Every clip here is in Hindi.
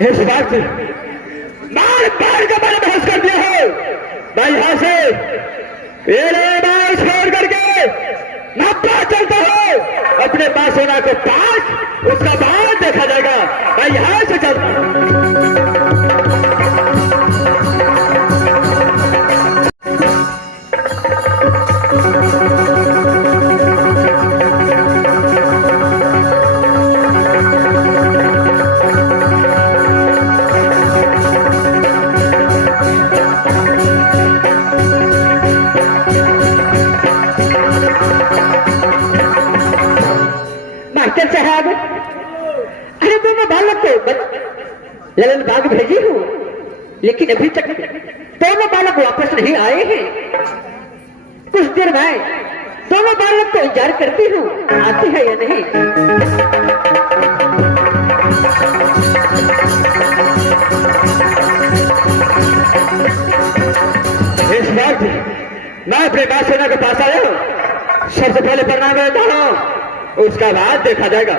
इस बात मार मार के मैंने बहस कर दिया है भाई। यहां से ये बात छोड़ करके ना पास चलता हो अपने पास होना को पास, उसका बाद देखा जाएगा भाई। यहां से चलता साहब, अरे दोनों बालक को ललन बाग भेजी हूँ, लेकिन अभी तक दोनों बालक वापस नहीं आए हैं। कुछ देर में दोनों बालक को इंतजार करती हूँ, आते हैं या नहीं। इस वक्त मैं अपने बात सेना के पास आया हूँ। सबसे पहले प्रणाम करता हूँ, उसका बाद देखा जाएगा।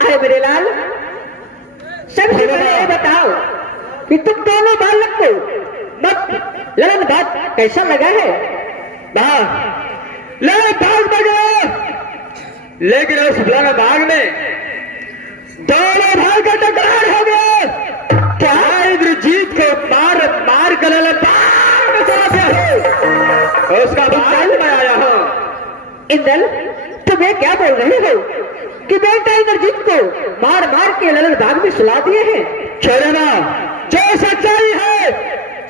अरे मेरे लाल, सबसे पहले ये बताओ कि तुम दोनों बालक को मत ललन बात कैसा लगा है? ललन बाग में गया, लेकिन उस ललन बाग में दोनों भाई का टकरार हो गया। क्या इंद्रजीत को मार मार कर ललन बाग में चला गया है? उसका बाद में आया हूं। इंद्र, तुम ये क्या बोल रहे हो कि बेटा इंद्रजीत को मार मार के ललन बाग में सुला दिए हैं? चलना जो सच्चाई है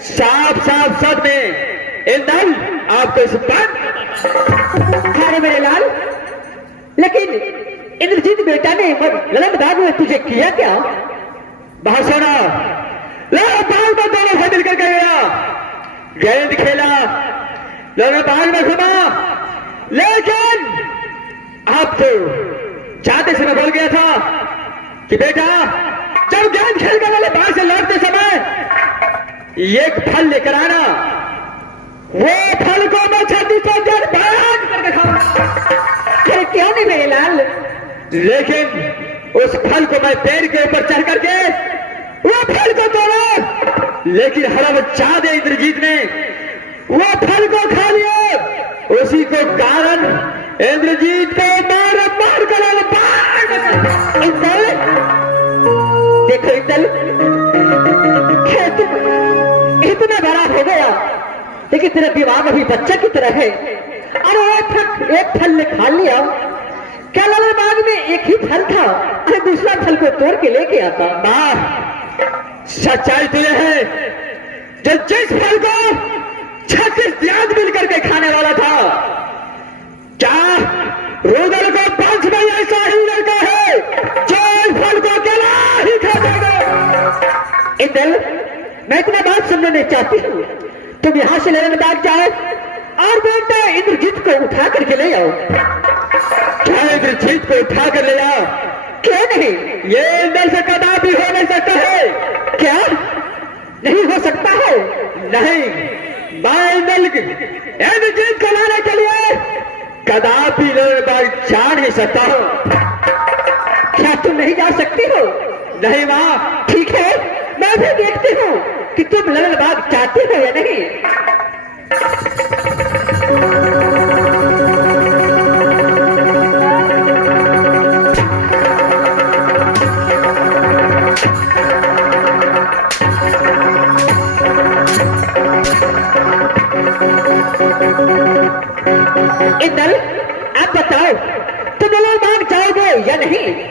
साफ साफ सब में। इंद्र, आपको इस पर अरे मेरे लाल, लेकिन इंद्रजीत बेटा ने ललन बाग में तुझे किया क्या? बहुत सुना, ललन बाग में दोनों से मिलकर गया, गेंद खेला, ललन बाग में घुमा, लेकिन आप तो जाते समय बोल गया था कि बेटा जब गेंद खेलकर वाले बाहर से लौटते समय एक फल लेकर आना, वो फल को मैं छाती से जड़ बयान करके खाऊंगा। अरे क्यों नहीं मेरे लाल? लेकिन उस फल को मैं पेड़ के ऊपर चढ़ करके वो फल को तोड़ा, लेकिन हरमजादे इंद्रजीत ने वो फल को खा लिया। उसी को कारण इंद्रजीत को मार मार कर इंदल, देखो इंदल, इतना बड़ा हो गया लेकिन तेरा दिमाग अभी बच्चा की तरह है। अरे एक फल ने खा लिया, क्या ललन बाग में एक ही फल था? अरे दूसरा फल को तोड़ के लेके आता। सच्चाई तो यह है जो जिस फल को 36 जात मिलकर के खाने वाला था, क्या रुदल को पंच में ऐसा ही लड़का है जो इस फल को अकेला ही खा जाएगा? इंदल, मैं इतना बात सुनना नहीं चाहती हूँ। तुम यहां से ललन बाग जाओ और बेटा इंद्रजीत को उठा करके ले आओ। क्या इंद्रजीत को उठा कर ले आओ? क्यों नहीं? ये इंदल से कदापि हो नहीं सकता है। क्या नहीं हो सकता है? नहीं, मैं इंद्रजीत को लाने के लिए कदापि ललन बाग जा नहीं सकता हूं। क्या तुम नहीं जा सकती हो? नहीं मां। ठीक है, मैं भी देखती हूँ कि तुम ललन बाग चाहती हो या नहीं। इंदल, आप बताओ तुम ललन बाग जाओगे या नहीं?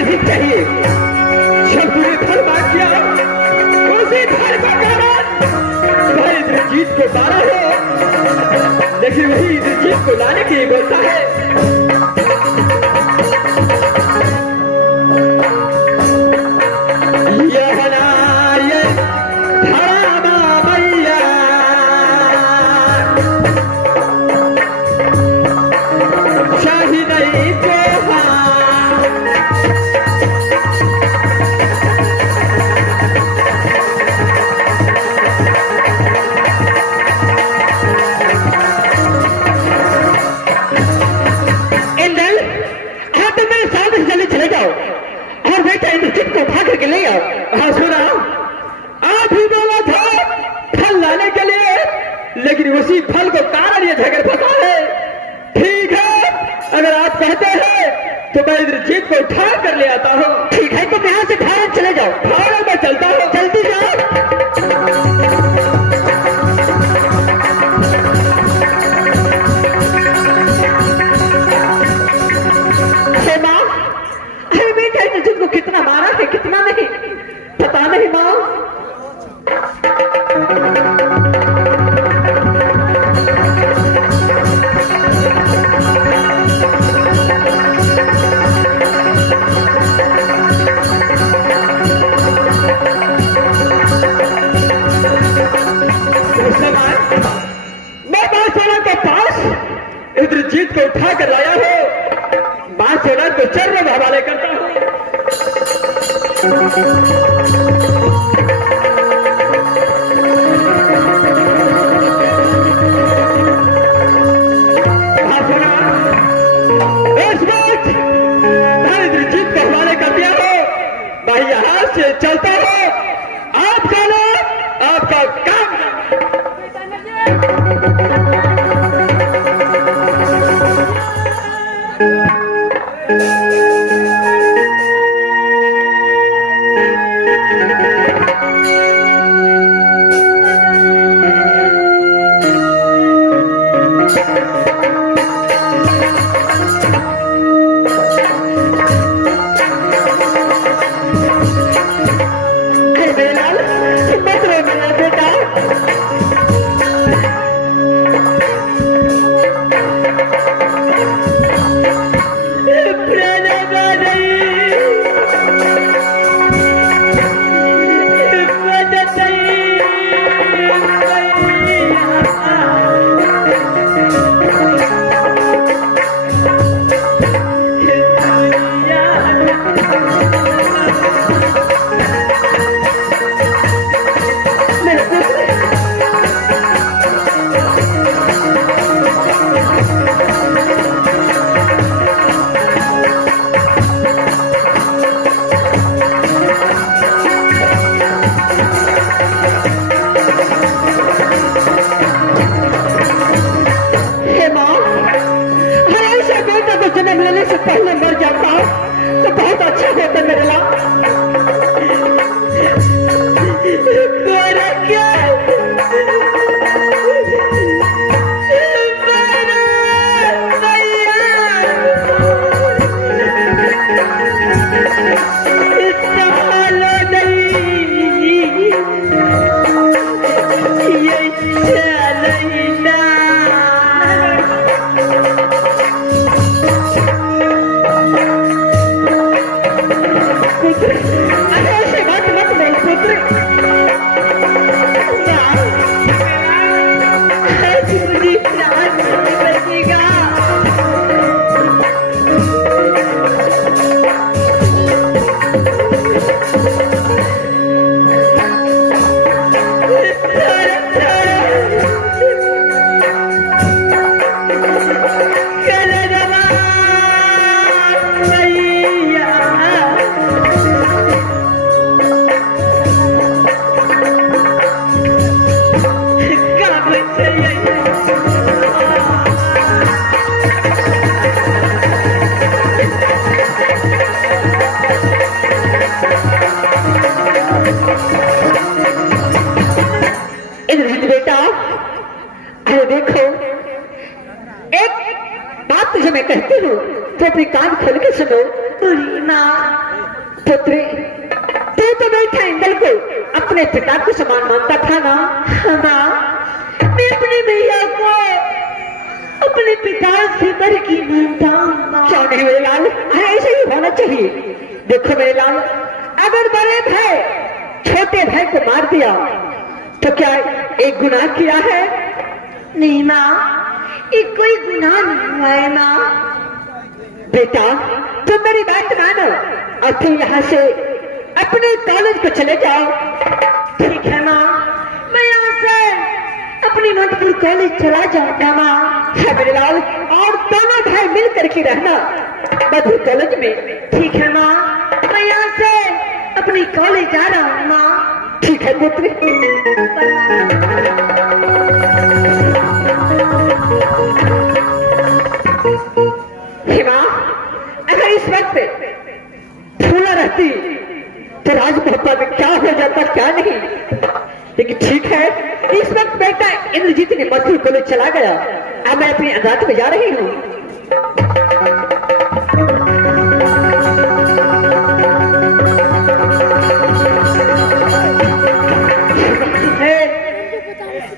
नहीं चाहिए। जब तूने फल मार किया उसी फल का कारण भाई इंद्रजीत को मारा हो, लेकिन वही इंद्रजीत को लाने के लिए बोलता है। लेकिन उसी फल को कारण ये झगड़ फंसा है। ठीक है, अगर आप कहते हैं तो मैं इंद्रजीत को उठा कर ले आता हूँ। ठीक है, तुम यहाँ से भारत चले जाओ। भारत में चलता हूँ, जल्दी जाओ। माँ, अरे बेटा इंद्रजीत को कितना मारा है कितना नहीं पता नहीं माँ। इंद्रजीत को उठा कर लाया हो, मां सोना को चरण में हवाले करता हूं। इस वक्त मैं इंद्रजीत को हवाले कर दिया हो, मैं यहां से चलता हूं। आपका नाम आपका काम। पहले मर जाता तो बहुत अच्छा होता मेरे देखो, एक बात तुझे मैं कहती हूँ तो अपने कान खोल के सुनो। माँ पुत्री, तू तो बैठा इंदल को अपने पिता को समान मानता था ना? माँ, मैं अपने भैया को अपने पिता से बढ़ के मानता हूँ। क्यों नहीं मेरे लाल, ऐसे ही होना चाहिए। देखो मेरे लाल, अगर बड़े भाई छोटे भाई को मार दिया तो क्या एक गुनाह किया है? नहीं माँ, ये कोई गुनाह नहीं हुआ है माँ। बेटा, तुम मेरी बात मानो और तुम यहाँ से अपने कॉलेज को चले जाओ। ठीक है माँ, मैं यहाँ से अपनी नोटपुर कॉलेज चला जाऊंगा माँ। है मेरे लाल, और दोनों भाई मिल करके रहना मधुर कॉलेज में। ठीक है माँ, मैं यहाँ से अपनी कॉलेज जा रहा हूँ माँ। ठीक है पुत्री। हिमा, अगर इस वक्त फूला रहती तो राजमहल में क्या हो जाता क्या नहीं, लेकिन ठीक है, इस वक्त बेटा इंद्रजीत ने मधुर कॉलेज चला गया। अब मैं अपनी अदालत में जा रही हूँ।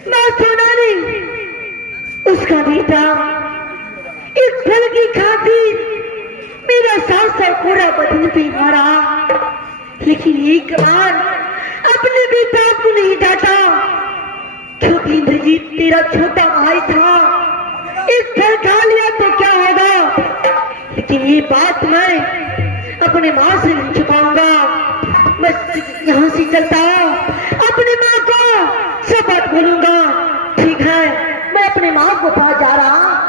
मैं सुना नहीं, उसका बेटा इस फल की खातिर मेरा साथ साथ पूरा बदन पे मारा, लेकिन एक बार अपने बेटा को नहीं डांटा, क्योंकि इंद्रजीत तेरा छोटा भाई था। इस फल खा लिया तो क्या होगा, लेकिन ये बात मैं अपने माँ से नहीं छुपाऊंगा। मैं यहाँ से चलता हूँ, अपनी माँ को सब बात बोलूंगा। ठीक है, मैं अपने माँ को पास जा रहा हूँ।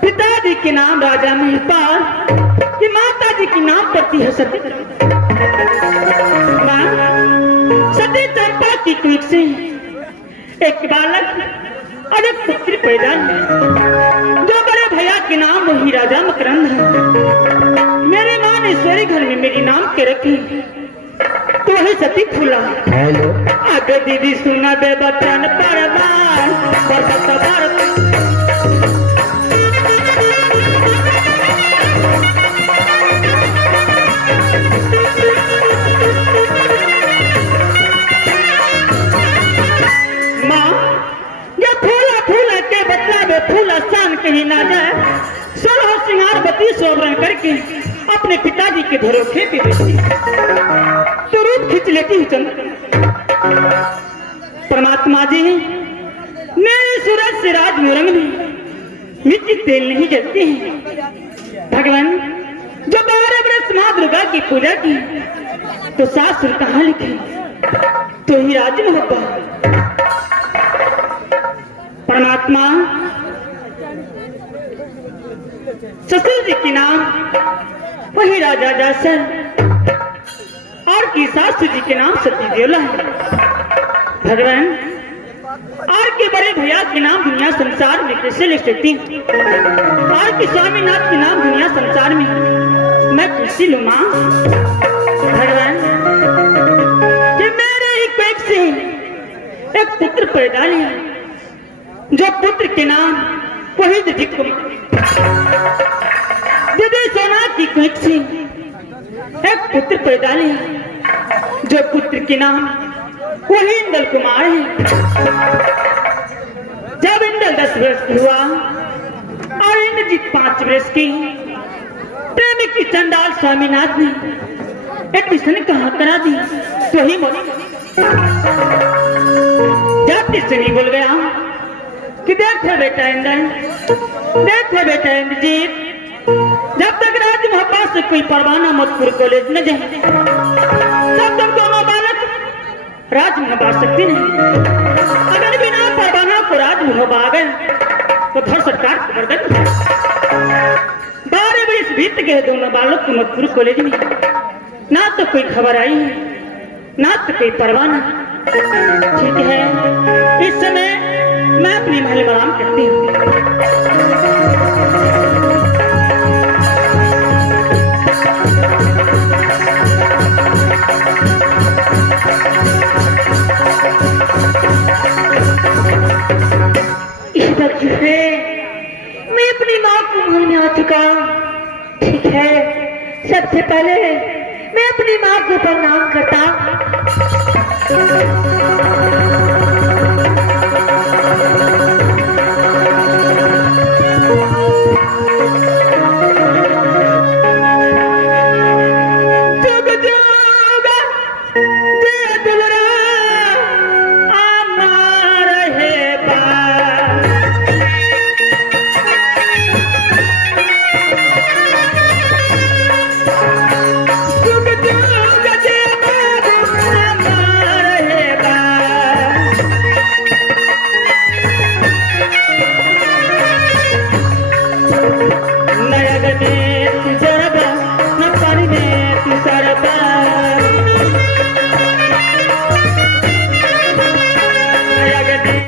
पिताजी के नाम राजा महिपाल, कि माता जी के नाम पड़ती है सती। माँ, सती चंपा की पीठ से एक बालक और एक पुत्री पैदा हुई। जो बड़े भैया के नाम वही राजा मकरंद है। मेरी माँ ने ईश्वरी घर में मेरी नाम के रखी तो वही सती फूला। आगे दीदी सुना बे बचन परमान माँ ये फूला फूला के बदला में फूला सान कहीं ना जाए। सोलह सिंगार बत्ती सोवरण करके अपने पिताजी के धरोखे पे बैठी तो रूप खींच लेती हूँ चंद्र। परमात्मा जी मेरे सूरज से राज में रंग में मिट्टी तेल नहीं जलती है। भगवान जो 12 बरस माँ दुर्गा की पूजा की तो शास्त्र कहाँ लिखे तो ही राज में होगा। परमात्मा ससुर जी के नाम वही राजा जासन और की सासू जी के नाम सती देवला है। भगवान और के बड़े भैया के नाम दुनिया संसार में कैसे लिख सकती हूँ और के स्वामीनाथ के नाम दुनिया संसार में मैं कैसे लूँ माँ। भगवान कि मेरे ही पेट से एक पुत्र पैदा लिया जो पुत्र के नाम वही दीदी सोना की पेट से एक पुत्र पैदा लिया जो पुत्र के नाम वही इंदल कुमार है। जब इंदल 10 वर्ष की हुआ और इंद्रजीत 5 वर्ष की प्रेमी की चंडाल स्वामीनाथ ने एडमिशन कहाँ करा दी तो ही बोली जब नहीं बोल गया कि देखो बेटा इंदल देखो बेटा इंद्रजीत जब तक राज मोहब्बत से कोई परवाना मतपुर कॉलेज न जाए तब तक दोनों बालक राज मोहब्बत सकते नहीं। अगर बिना परवाना को राज मोहब्बत आ गए तो घर सरकार खबर कर 12 बरस बीत गए दोनों बालक को मतपुर कॉलेज में ना तो कोई खबर आई है ना तो कोई परवाना। ठीक है इस समय मैं अपनी महल में आराम करती हूँ। मैं अपनी माँ को मिलने आ चुका। ठीक है सबसे पहले मैं अपनी माँ को प्रणाम करता।